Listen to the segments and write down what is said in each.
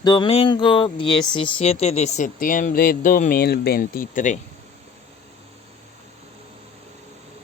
Domingo 17 de septiembre 2023.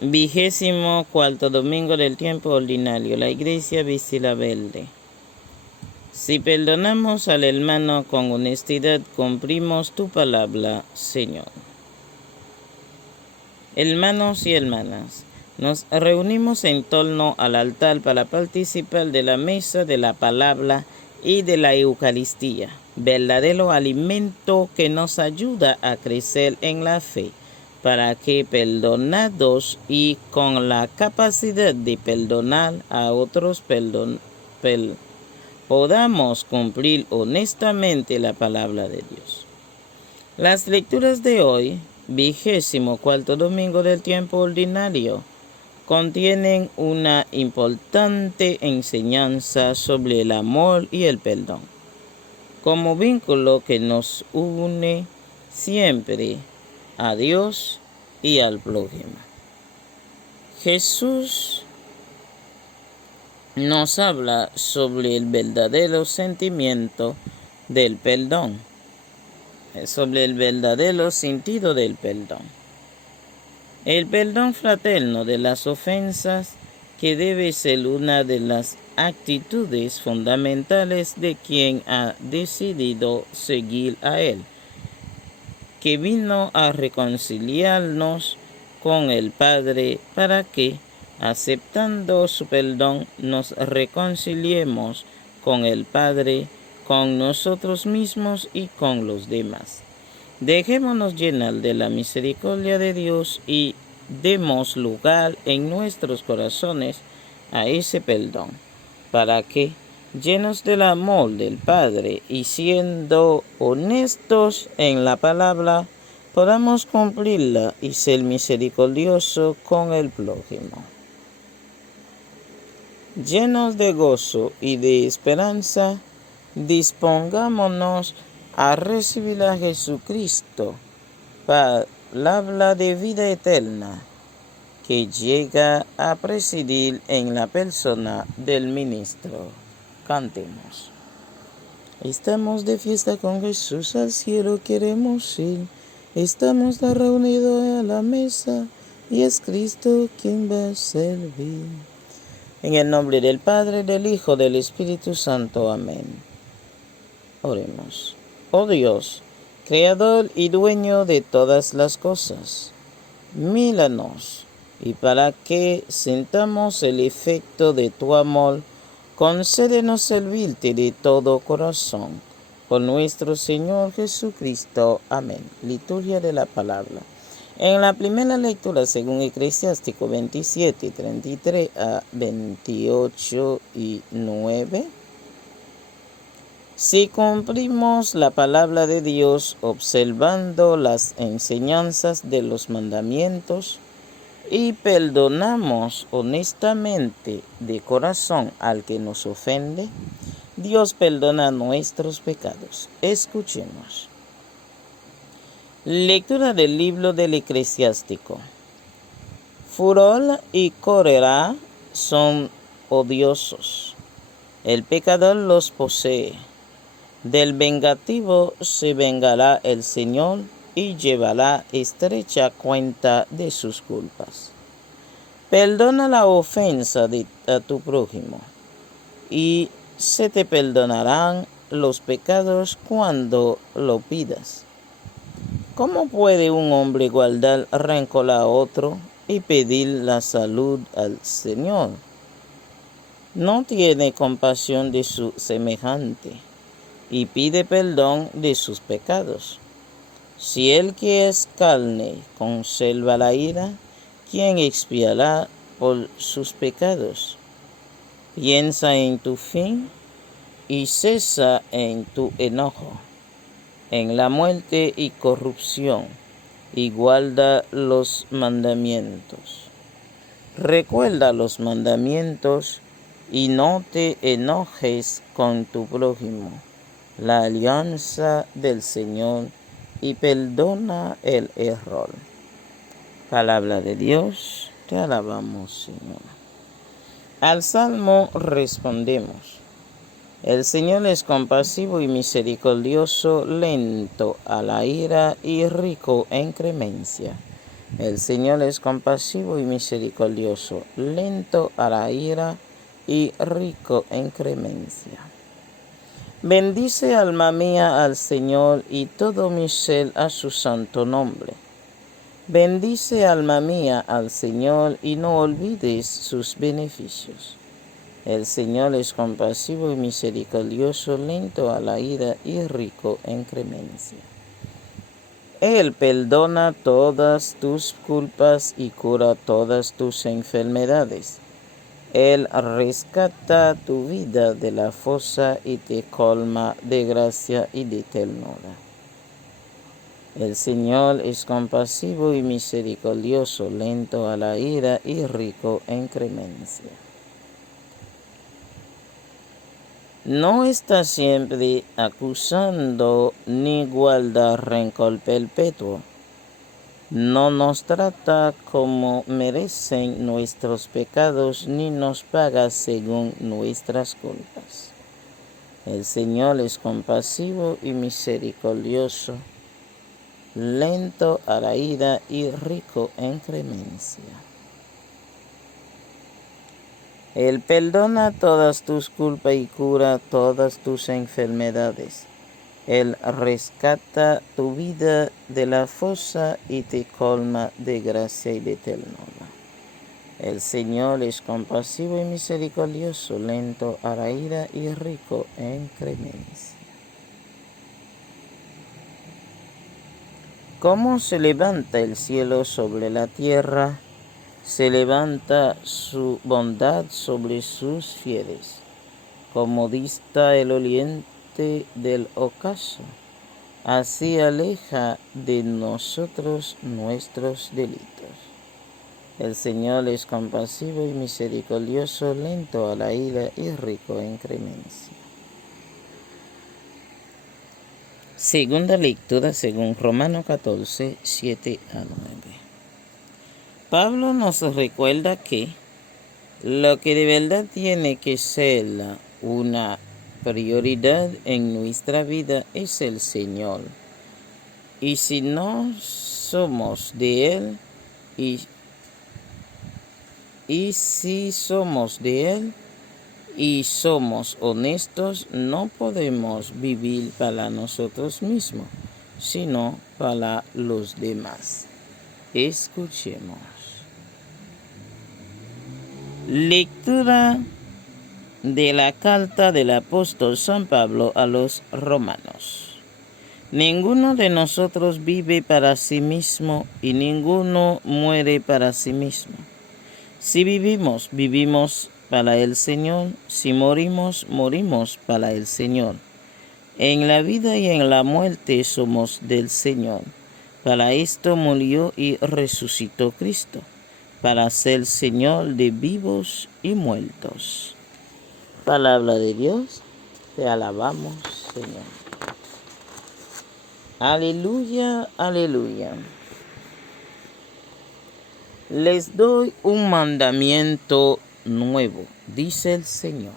24º domingo del tiempo ordinario. La iglesia Vistila Verde. Si perdonamos al hermano con honestidad, cumplimos tu palabra, Señor. Hermanos y hermanas, nos reunimos en torno al altar para participar de la mesa de la palabra y de la Eucaristía, verdadero alimento que nos ayuda a crecer en la fe, para que perdonados y con la capacidad de perdonar a otros podamos cumplir honestamente la palabra de Dios. Las lecturas de hoy, 24º domingo del tiempo ordinario, contienen una importante enseñanza sobre el amor y el perdón, como vínculo que nos une siempre a Dios y al prójimo. Jesús nos habla sobre el verdadero sentimiento del perdón, sobre el verdadero sentido del perdón. El perdón fraterno de las ofensas, que debe ser una de las actitudes fundamentales de quien ha decidido seguir a Él, que vino a reconciliarnos con el Padre para que, aceptando su perdón, nos reconciliemos con el Padre, con nosotros mismos y con los demás. Dejémonos llenar de la misericordia de Dios y demos lugar en nuestros corazones a ese perdón, para que, llenos del amor del Padre y siendo honestos en la palabra, podamos cumplirla y ser misericordioso con el prójimo. Llenos de gozo y de esperanza, dispongámonos a recibir a Jesucristo, palabra de vida eterna, que llega a presidir en la persona del ministro. Cantemos. Estamos de fiesta con Jesús, al cielo queremos ir. Estamos reunidos a la mesa y es Cristo quien va a servir. En el nombre del Padre, del Hijo, del Espíritu Santo. Amén. Oremos. Oh Dios, Creador y dueño de todas las cosas, míranos, y para que sintamos el efecto de tu amor, concédenos servirte de todo corazón. Por nuestro Señor Jesucristo. Amén. Liturgia de la palabra. En la primera lectura, según Eclesiástico 27, 33 a 28 y 9, si cumplimos la palabra de Dios observando las enseñanzas de los mandamientos y perdonamos honestamente de corazón al que nos ofende, Dios perdona nuestros pecados. Escuchemos. Lectura del libro del Eclesiástico. Furor y cólera son odiosos. El pecador los posee. Del vengativo se vengará el Señor y llevará estrecha cuenta de sus culpas. Perdona la ofensa a tu prójimo, y se te perdonarán los pecados cuando lo pidas. ¿Cómo puede un hombre guardar rencor a otro y pedir la salud al Señor? No tiene compasión de su semejante y pide perdón de sus pecados. Si el que es carne conserva la ira, ¿quién expiará por sus pecados? Piensa en tu fin y cesa en tu enojo, en la muerte y corrupción, y guarda los mandamientos. Recuerda los mandamientos y no te enojes con tu prójimo, la alianza del Señor, y perdona el error. Palabra de Dios, te alabamos, Señor. Al Salmo respondemos. El Señor es compasivo y misericordioso, lento a la ira y rico en clemencia. El Señor es compasivo y misericordioso, lento a la ira y rico en clemencia. Bendice, alma mía, al Señor, y todo mi ser a su santo nombre. Bendice, alma mía, al Señor, y no olvides sus beneficios. El Señor es compasivo y misericordioso, lento a la ira y rico en clemencia. Él perdona todas tus culpas y cura todas tus enfermedades. Él rescata tu vida de la fosa y te colma de gracia y de ternura. El Señor es compasivo y misericordioso, lento a la ira y rico en clemencia. No está siempre acusando ni guarda rencor perpetuo. No nos trata como merecen nuestros pecados, ni nos paga según nuestras culpas. El Señor es compasivo y misericordioso, lento a la ira y rico en clemencia. Él perdona todas tus culpas y cura todas tus enfermedades. Él rescata tu vida de la fosa y te colma de gracia y de ternura. El Señor es compasivo y misericordioso, lento a la ira y rico en clemencia. ¿Cómo se levanta el cielo sobre la tierra? Se levanta su bondad sobre sus fieles, como dista el oriente del ocaso. Así aleja de nosotros nuestros delitos. El Señor es compasivo y misericordioso, lento a la ira y rico en clemencia. Segunda lectura según Romanos 14, 7 a 9. Pablo nos recuerda que lo que de verdad tiene que ser una prioridad en nuestra vida es el Señor. Y si no somos de Él, y si somos de Él y somos honestos, no podemos vivir para nosotros mismos, sino para los demás. Escuchemos. Lectura de la carta del apóstol San Pablo a los romanos. Ninguno de nosotros vive para sí mismo y ninguno muere para sí mismo. Si vivimos, vivimos para el Señor. Si morimos, morimos para el Señor. En la vida y en la muerte somos del Señor. Para esto murió y resucitó Cristo, para ser Señor de vivos y muertos. Palabra de Dios, te alabamos, Señor. Aleluya, aleluya. Les doy un mandamiento nuevo, dice el Señor,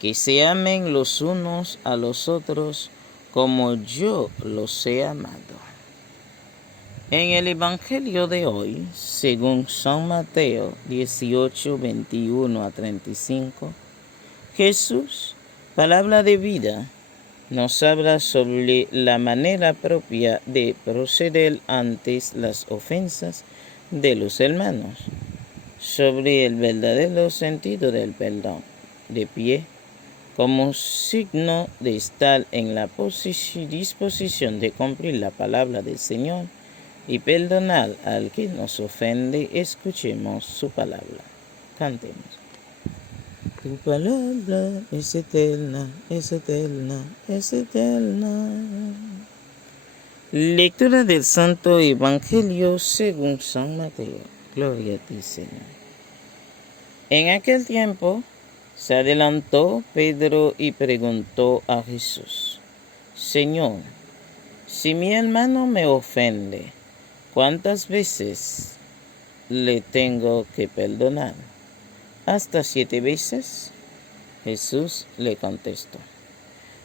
que se amen los unos a los otros como yo los he amado. En el Evangelio de hoy, según San Mateo 18, 21 a 35, Jesús, palabra de vida, nos habla sobre la manera propia de proceder ante las ofensas de los hermanos, sobre el verdadero sentido del perdón, de pie, como signo de estar en la disposición de cumplir la palabra del Señor y perdonar al que nos ofende. Escuchemos su palabra. Cantemos. Tu palabra es eterna, es eterna, es eterna. Lectura del Santo Evangelio según San Mateo. Gloria a ti, Señor. En aquel tiempo se adelantó Pedro y preguntó a Jesús: Señor, si mi hermano me ofende, ¿cuántas veces le tengo que perdonar? ¿Hasta 7 veces? Jesús le contestó: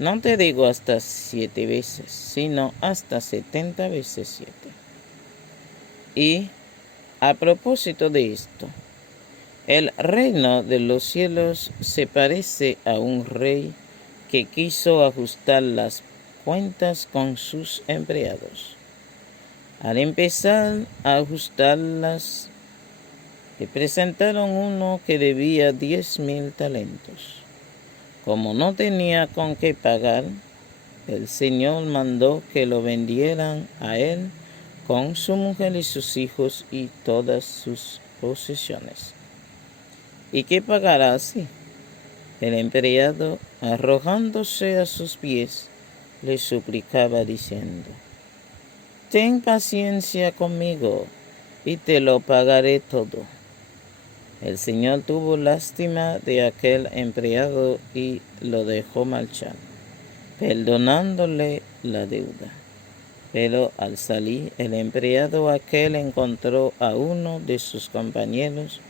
no te digo hasta 7 veces, sino hasta 70 veces 7. Y a propósito de esto, el reino de los cielos se parece a un rey que quiso ajustar las cuentas con sus empleados. Al empezar a ajustarlas, le presentaron uno que debía 10,000 talentos. Como no tenía con qué pagar, el Señor mandó que lo vendieran a él con su mujer y sus hijos y todas sus posesiones. ¿Y qué pagará así? El empleado, arrojándose a sus pies, le suplicaba diciendo: ten paciencia conmigo y te lo pagaré todo. El Señor tuvo lástima de aquel empleado y lo dejó marchar, perdonándole la deuda. Pero al salir, el empleado aquel encontró a uno de sus compañeros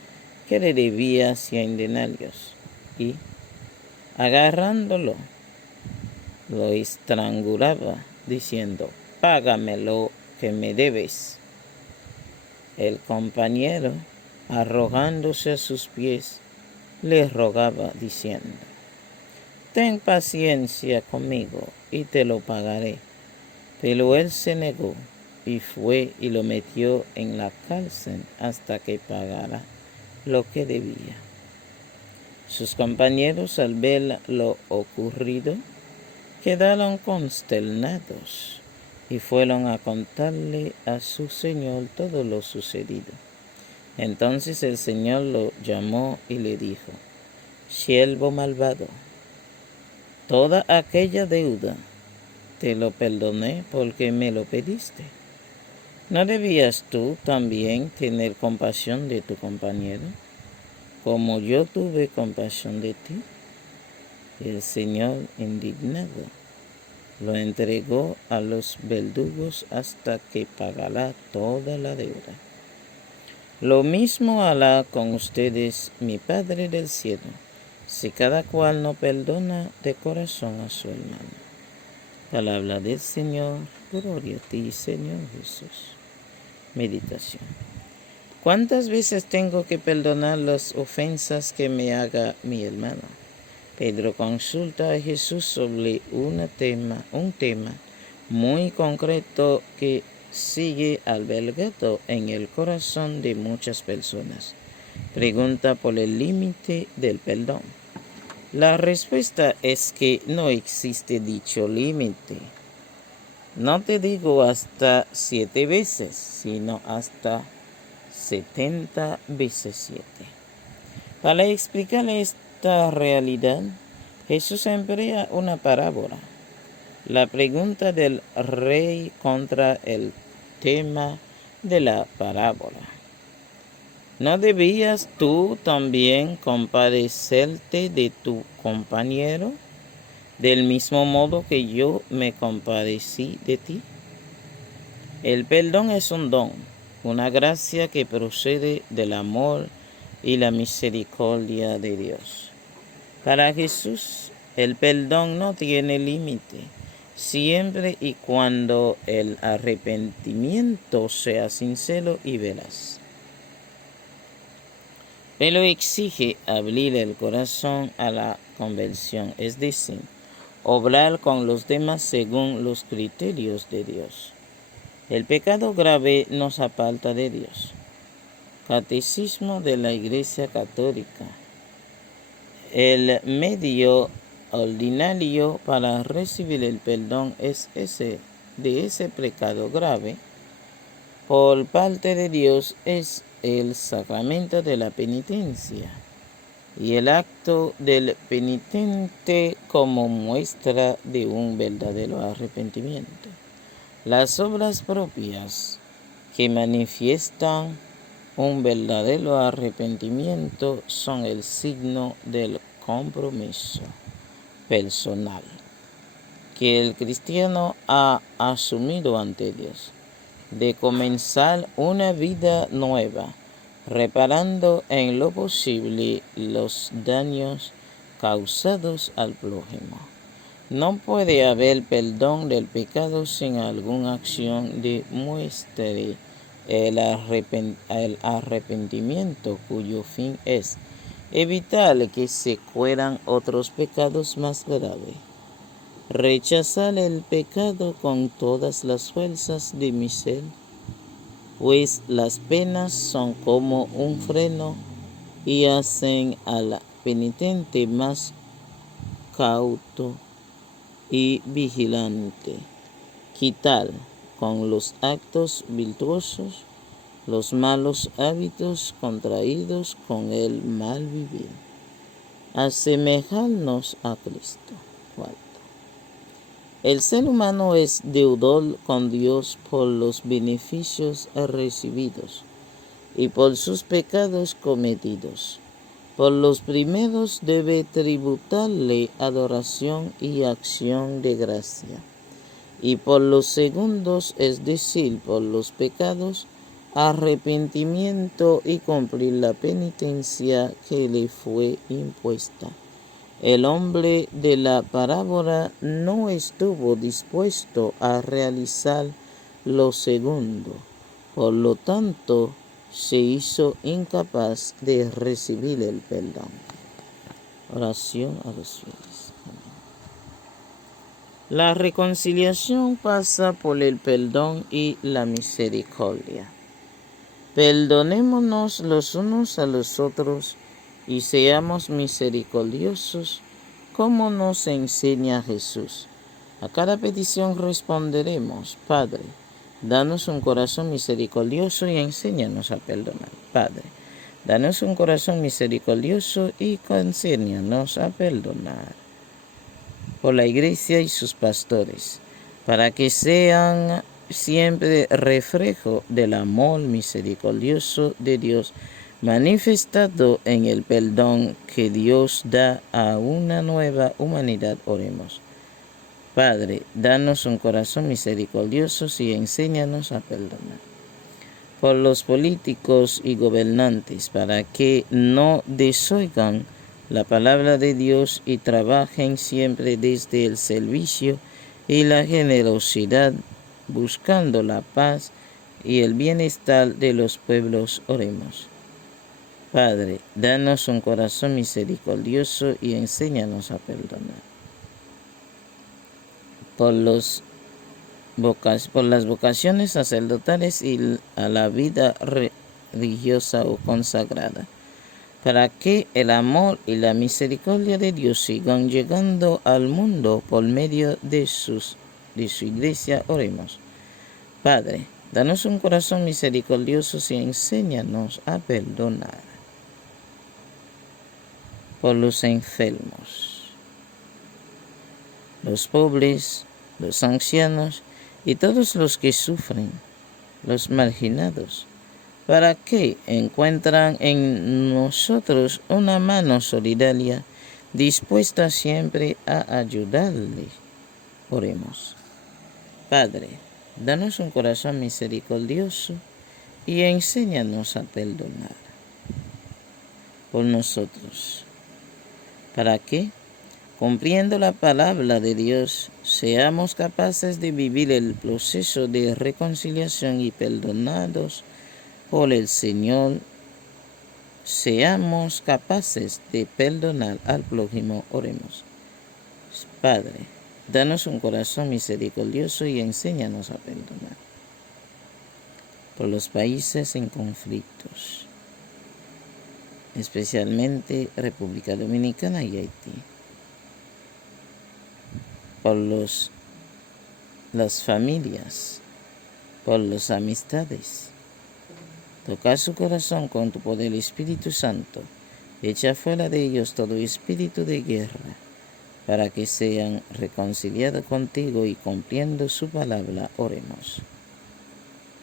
que le debía 100 denarios y, agarrándolo, lo estrangulaba, diciendo: págame lo que me debes. El compañero, arrojándose a sus pies, le rogaba, diciendo: ten paciencia conmigo y te lo pagaré. Pero él se negó y fue y lo metió en la cárcel hasta que pagara lo que debía. Sus compañeros, al ver lo ocurrido, quedaron consternados y fueron a contarle a su señor todo lo sucedido. Entonces el Señor lo llamó y le dijo: siervo malvado, toda aquella deuda te lo perdoné porque me lo pediste. ¿No debías tú también tener compasión de tu compañero, como yo tuve compasión de ti? El Señor, indignado, lo entregó a los verdugos hasta que pagará toda la deuda. Lo mismo hará con ustedes mi Padre del cielo, si cada cual no perdona de corazón a su hermano. Palabra del Señor. Gloria a ti, Señor Jesús. Meditación. ¿Cuántas veces tengo que perdonar las ofensas que me haga mi hermano? Pedro consulta a Jesús sobre un tema muy concreto que sigue albergado en el corazón de muchas personas. Pregunta por el límite del perdón. La respuesta es que no existe dicho límite. No te digo hasta 7 veces, sino hasta 70 veces 7. Para explicar esta realidad, Jesús emplea una parábola. La pregunta del rey contra el tema de la parábola. ¿No debías tú también compadecerte de tu compañero, del mismo modo que yo me compadecí de ti? El perdón es un don, una gracia que procede del amor y la misericordia de Dios. Para Jesús, el perdón no tiene límite, siempre y cuando el arrepentimiento sea sincero y veraz. Pero exige abrir el corazón a la conversión, es decir, obrar con los demás según los criterios de Dios. El pecado grave nos aparta de Dios. Catecismo de la Iglesia Católica. El medio ordinario para recibir el perdón es de ese pecado grave por parte de Dios es el sacramento de la penitencia y el acto del penitente como muestra de un verdadero arrepentimiento. Las obras propias que manifiestan un verdadero arrepentimiento son el signo del compromiso personal que el cristiano ha asumido ante Dios, de comenzar una vida nueva, reparando en lo posible los daños causados al prójimo. No puede haber perdón del pecado sin alguna acción de muestre el arrepentimiento, cuyo fin es evitar que se cuelan otros pecados más graves. Rechazar el pecado con todas las fuerzas de mi ser, pues las penas son como un freno y hacen al penitente más cauto y vigilante. Quitar con los actos virtuosos los malos hábitos contraídos con el mal vivir. Asemejarnos a Cristo. Cuarto. El ser humano es deudor con Dios por los beneficios recibidos y por sus pecados cometidos. Por los primeros debe tributarle adoración y acción de gracia, y por los segundos, es decir, por los pecados, arrepentimiento y cumplir la penitencia que le fue impuesta. El hombre de la parábola no estuvo dispuesto a realizar lo segundo, por lo tanto, se hizo incapaz de recibir el perdón. Oración a los fieles. La reconciliación pasa por el perdón y la misericordia. Perdonémonos los unos a los otros y seamos misericordiosos, como nos enseña Jesús. A cada petición responderemos: Padre, danos un corazón misericordioso y enséñanos a perdonar. Padre, danos un corazón misericordioso y enséñanos a perdonar. Por la Iglesia y sus pastores, para que sean siempre reflejo del amor misericordioso de Dios, manifestado en el perdón que Dios da a una nueva humanidad. Oremos. Padre, danos un corazón misericordioso y enséñanos a perdonar. Por los políticos y gobernantes, para que no desoigan la palabra de Dios y trabajen siempre desde el servicio y la generosidad, buscando la paz y el bienestar de los pueblos. Oremos. Padre, danos un corazón misericordioso y enséñanos a perdonar. Por las vocaciones sacerdotales y a la vida religiosa o consagrada, para que el amor y la misericordia de Dios sigan llegando al mundo por medio de su Iglesia. Oremos. Padre, danos un corazón misericordioso y enséñanos a perdonar. Por los enfermos, los pobres, los ancianos y todos los que sufren, los marginados, para que encuentran en nosotros una mano solidaria dispuesta siempre a ayudarles. Oremos. Padre, danos un corazón misericordioso y enséñanos a perdonar por nosotros, para que, cumpliendo la palabra de Dios, seamos capaces de vivir el proceso de reconciliación y perdonados por el Señor, seamos capaces de perdonar al prójimo. Oremos. Padre, danos un corazón misericordioso y enséñanos a perdonar. Por los países en conflictos, especialmente República Dominicana y Haití. Por las familias, por las amistades. Toca su corazón con tu poder, Espíritu Santo. Echa fuera de ellos todo espíritu de guerra, para que sean reconciliados contigo y cumpliendo su palabra. Oremos.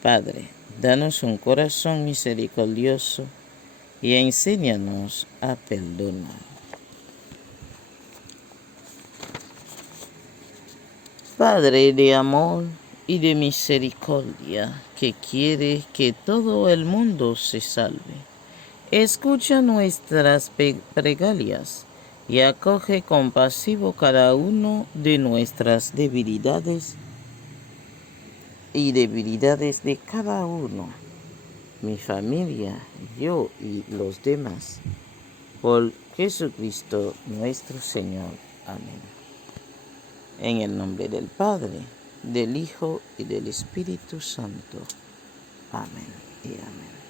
Padre, danos un corazón misericordioso y enséñanos a perdonar. Padre de amor y de misericordia, que quiere que todo el mundo se salve, escucha nuestras plegarias y acoge compasivo cada uno de nuestras debilidades y debilidades de cada uno, mi familia, yo y los demás, por Jesucristo nuestro Señor. Amén. En el nombre del Padre, del Hijo y del Espíritu Santo. Amén y amén.